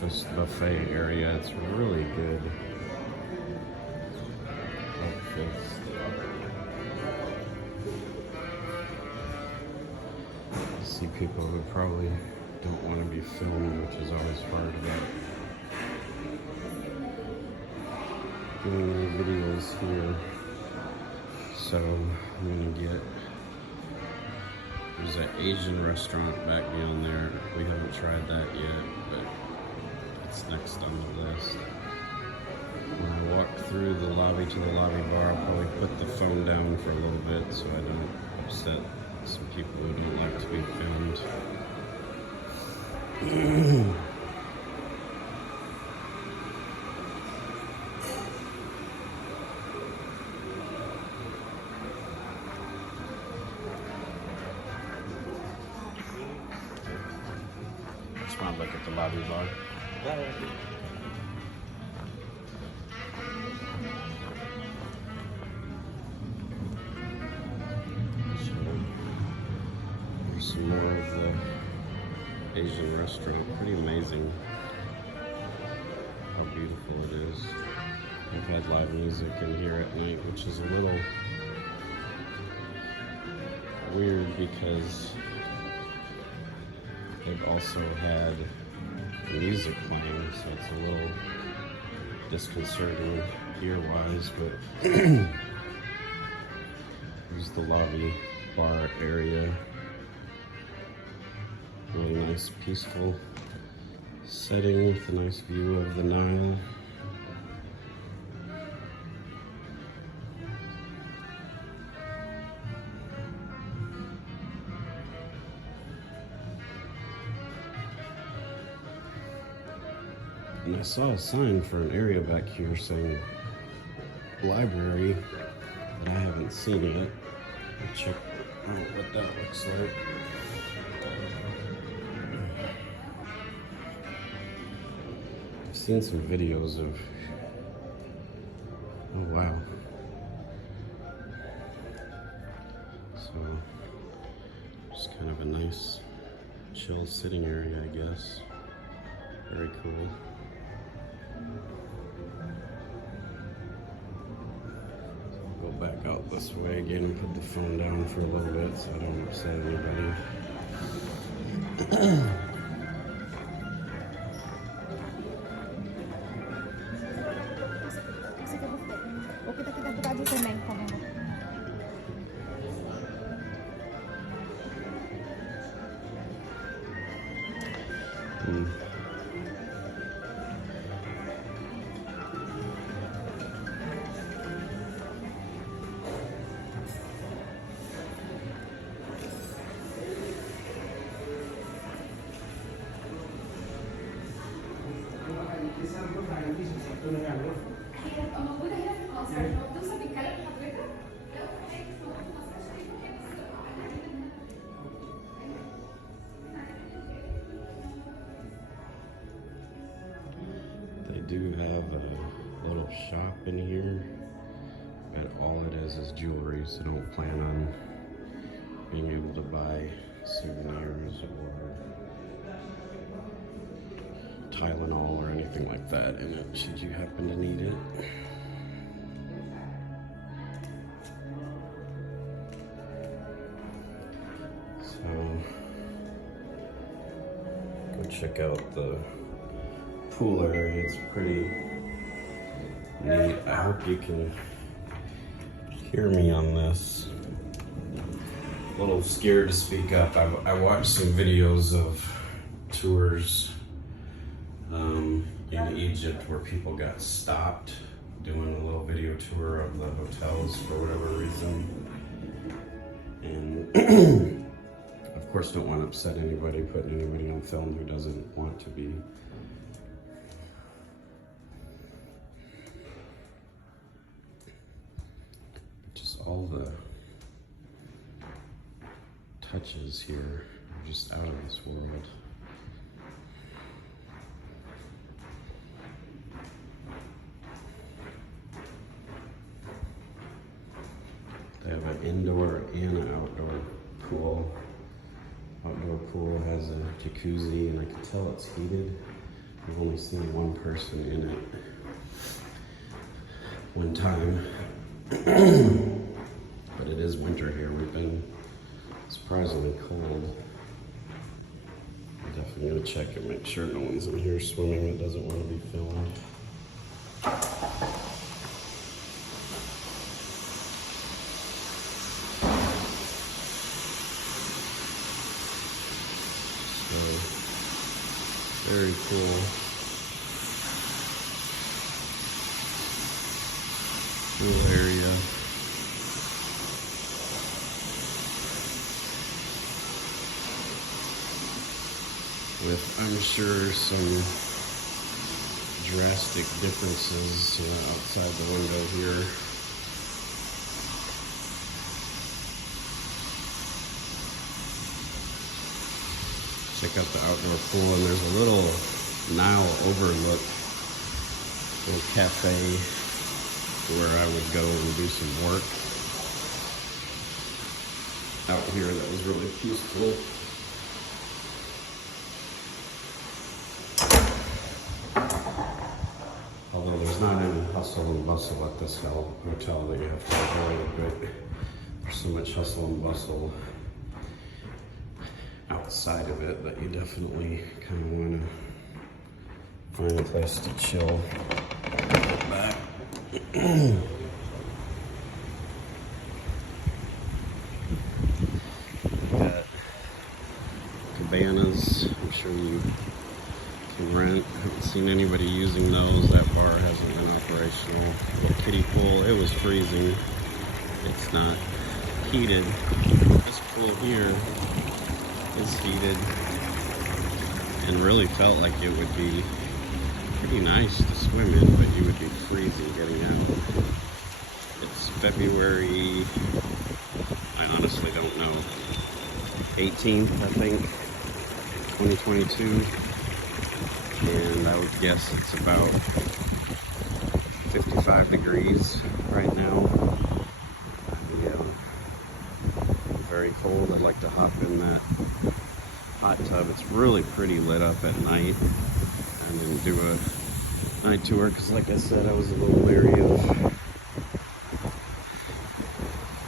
breakfast buffet area. It's really good. Breakfast. See people who probably don't want to be filmed, which is always hard about doing the videos here. So I'm gonna get, there's an Asian restaurant back beyond there. We haven't tried that yet, but it's next on the list. When I walk through the lobby to the lobby bar, I'll probably put the phone down for a little bit so I don't upset some people who don't like to be filmed. Just want to look at the lobby bar. There's some more of the Asian restaurant. Pretty amazing how beautiful it is. I've had live music in here at night, which is a little weird because they've also had music playing, so it's a little disconcerting ear-wise, but here's the lobby bar area. Really nice, peaceful setting with a nice view of the Nile. And I saw a sign for an area back here saying library, but I haven't seen it. I'll check out what that looks like. I've seen some videos of, oh wow. So, just kind of a nice, chill sitting area, I guess. Very cool. Go back out this way again and put the phone down for a little bit so I don't upset anybody. They do have a little shop in here, but all it is jewelry, so don't plan on being able to buy souvenirs or Tylenol or anything like that in it, should you happen to need it. So, go check out the pool area. It's pretty neat. I hope you can hear me on this. A little scared to speak up. I watched some videos of tours in Egypt where people got stopped doing a little video tour of the hotels for whatever reason. And of course don't want to upset anybody, putting anybody on film who doesn't want to be. Just all the touches here are just out of this world. They have an indoor and an outdoor pool. Outdoor pool has a jacuzzi, and I can tell it's heated. I've only seen one person in it one time. But it is winter here. We've been surprisingly cold. I'm definitely gonna check and make sure no one's in here swimming that doesn't want to be filmed. Very cool. Cool area. With, I'm sure, some drastic differences outside the window here. Check out the outdoor pool, and there's a little Nile overlook, little cafe where I would go and do some work out here that was really peaceful. Although there's not any hustle and bustle at this hotel that you have to avoid, but there's so much hustle and bustle outside of it that you definitely kind of want to find a place to chill. Get back. Got cabanas. I'm sure you can rent. Haven't seen anybody using those. That bar hasn't been operational. The kiddie pool, it was freezing. It's not heated. This pool here is heated and really felt like it would be pretty nice to swim in, but you would be freezing getting out. It's February, I honestly don't know, 18th, I think, 2022, and I would guess it's about 55 degrees right now. Yeah, very cold. I'd like to hop in that hot tub. It's really pretty lit up at night. I didn't do a night tour because, like I said, I was a little leery of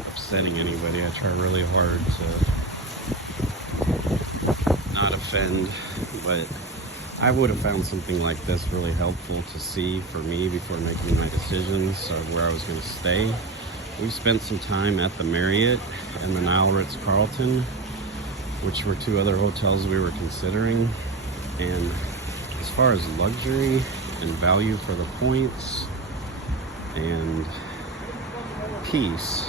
upsetting anybody. I try really hard to not offend, but I would have found something like this really helpful to see for me before making my decisions of where I was going to stay. We spent some time at the Marriott and the Nile Ritz-Carlton, which were two other hotels we were considering. And as far as luxury and value for the points and peace,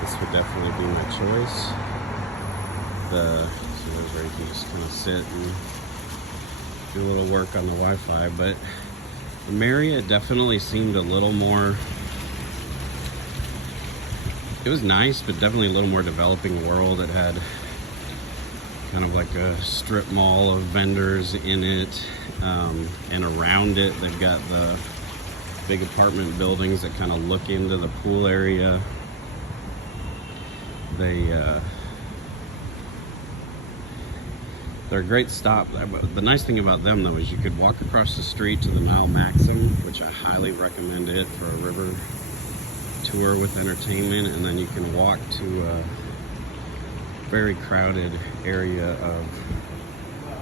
this would definitely be my choice. So there's where you can just kind of sit and do a little work on the Wi-Fi. But the Marriott definitely seemed a little more, it was nice, but definitely a little more developing world. It had kind of like a strip mall of vendors in it, and around it they've got the big apartment buildings that kind of look into the pool area. They're a great stop. The nice thing about them though is you could walk across the street to the Nile Maxim, which I highly recommend it for a river tour with entertainment, and then you can walk to a very crowded area of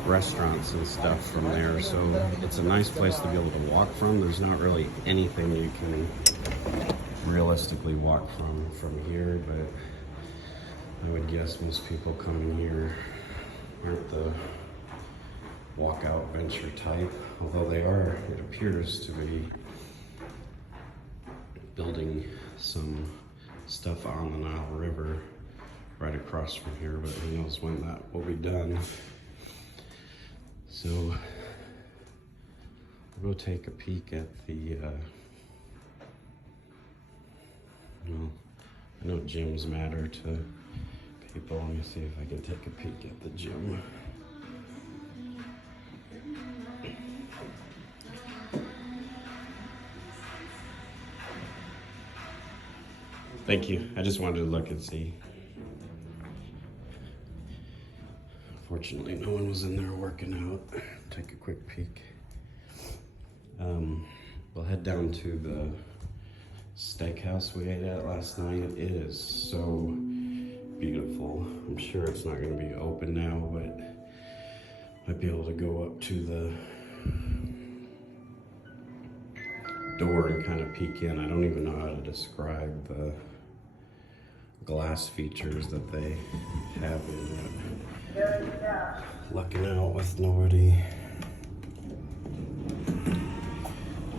restaurants and stuff from there. So it's a nice place to be able to walk from. There's not really anything you can realistically walk from here, but I would guess most people coming here aren't the walkout venture type, although they are, it appears to be building some stuff on the Nile River right across from here, but who knows when that will be done. So we'll go take a peek at the, well, I know gyms matter to people. Let me see if I can take a peek at the gym. Thank you. I just wanted to look and see Fortunately, no one was in there working out. Take a quick peek. We'll head down to the steakhouse we ate at last night. It is so beautiful. I'm sure it's not going to be open now, but might be able to go up to the door and kind of peek in. I don't even know how to describe the glass features that they have in it. Lucking out with nobody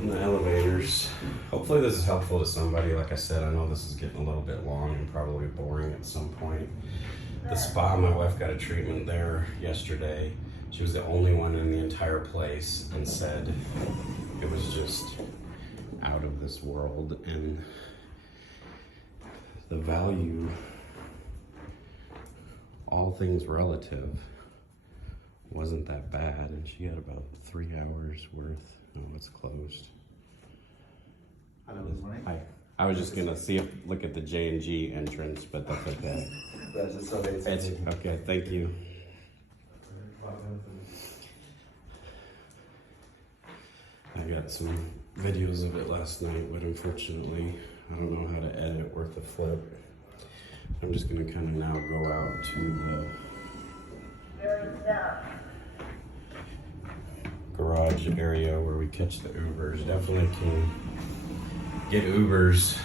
in the elevators. Hopefully this is helpful to somebody. Like I said, I know this is getting a little bit long and probably boring at some point. The spa, my wife got a treatment there yesterday. She was the only one in the entire place and said it was just out of this world, and the value, all things relative, wasn't that bad, and she had about 3 hours worth. No, it's closed. Hello, good morning. Hi. I was just gonna look at the J&G entrance, but that's okay. It's Okay, thank you. I got some videos of it last night, but unfortunately, I don't know how to edit worth a flip. I'm just gonna kind of now go out to the garage area where we catch the Ubers. Definitely can get Ubers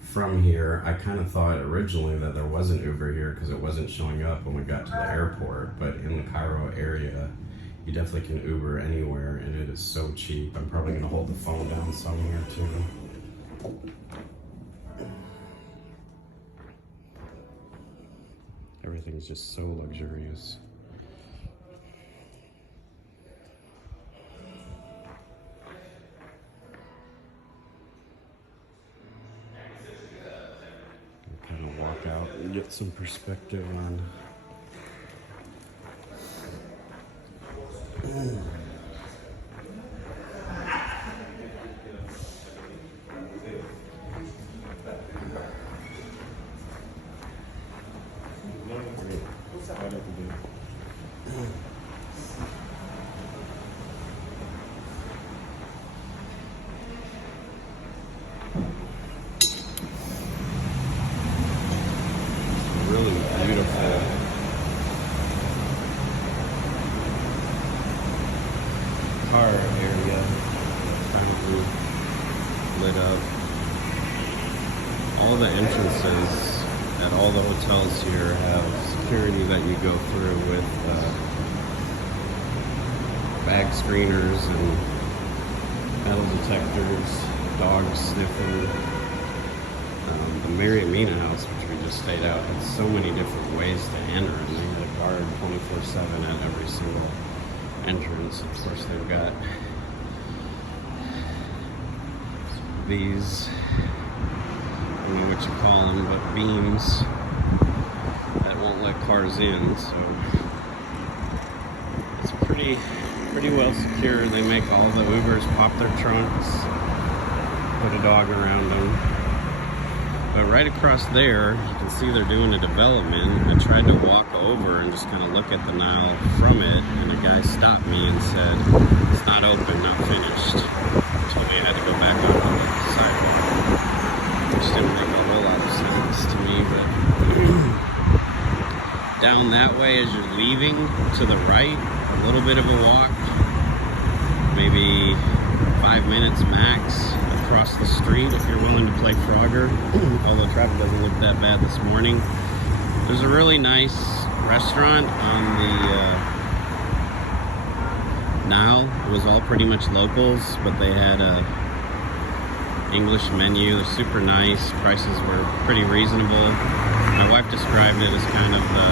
from here. I kind of thought originally that there was an Uber here because it wasn't showing up when we got to the airport, but in the Cairo area, you definitely can Uber anywhere, and it is so cheap. I'm probably gonna hold the phone down somewhere too. Everything's just so luxurious. Kind of walk out and get some perspective on really beautiful car area, fountain lit up. All the entrances at all the hotels here have security that you go through with bag screeners and metal detectors, dogs sniffing. The Marriott Mina House, which we just stayed out, had so many different ways to enter, and they had a guard 24/7 at every single entrance. Of course, they've got these, I don't know what you call them, but beams that won't let cars in, so it's pretty well secure. They make all the Ubers pop their trunks, put a dog around them. But right across there, you can see they're doing a development. I tried to walk over and just kind of look at the Nile from it, and a guy stopped me and said, "It's not open, not finished." Told me I had to go back on the sidewalk, which didn't make a whole lot of sense to me. But down that way, as you're leaving, to the right, a little bit of a walk, maybe 5 minutes max, across the street if you're willing to play Frogger, although traffic doesn't look that bad this morning. There's a really nice restaurant on the Nile. It was all pretty much locals, but they had a English menu. They're super nice. Prices were pretty reasonable. My wife described it as kind of the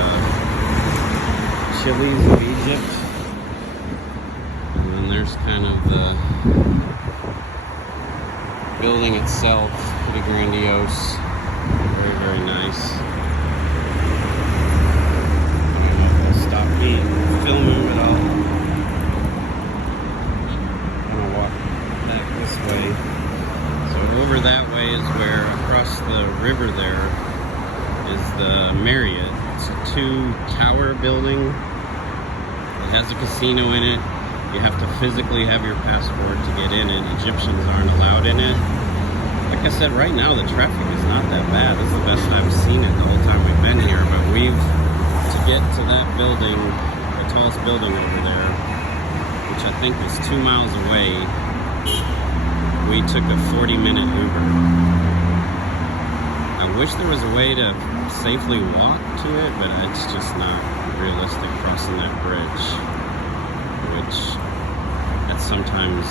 Chili's of Egypt. And then there's kind of the building itself, pretty grandiose, very, very nice. I don't know if they'll stop me filming at all. I'm gonna walk back this way. So over that way is where, across the river there, is the Marriott. It's a 2-tower building. It has a casino in it. You have to physically have your passport to get in it. Egyptians aren't allowed in it. Like I said, right now the traffic is not that bad. This is the best I've seen it the whole time we've been here. But to get to that building, the tallest building over there, which I think is 2 miles away, we took a 40-minute Uber. I wish there was a way to safely walk to it, but it's just not realistic crossing that bridge, which that sometimes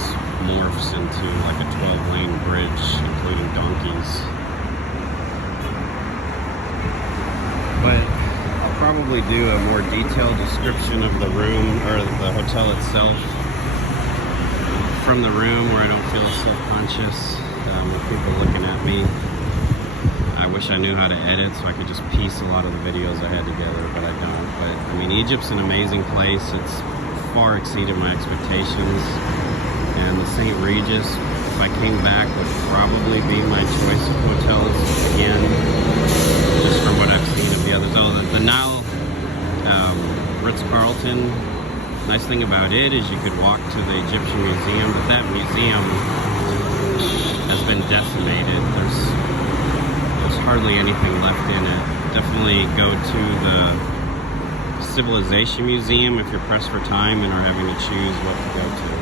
morphs into like a 12-lane bridge, including donkeys. But I'll probably do a more detailed description of the room, or the hotel itself, from the room where I don't feel self-conscious with people looking at me. I wish I knew how to edit so I could just piece a lot of the videos I had together, but I don't. But I mean, Egypt's an amazing place. It's far exceeded my expectations. And the St. Regis, if I came back, would probably be my choice of hotels again, just from what I've seen of the others. Oh, the Nile Ritz-Carlton, nice thing about it is you could walk to the Egyptian Museum, but that museum has been decimated. There's hardly anything left in it. Definitely go to the Civilization Museum if you're pressed for time and are having to choose what to go to.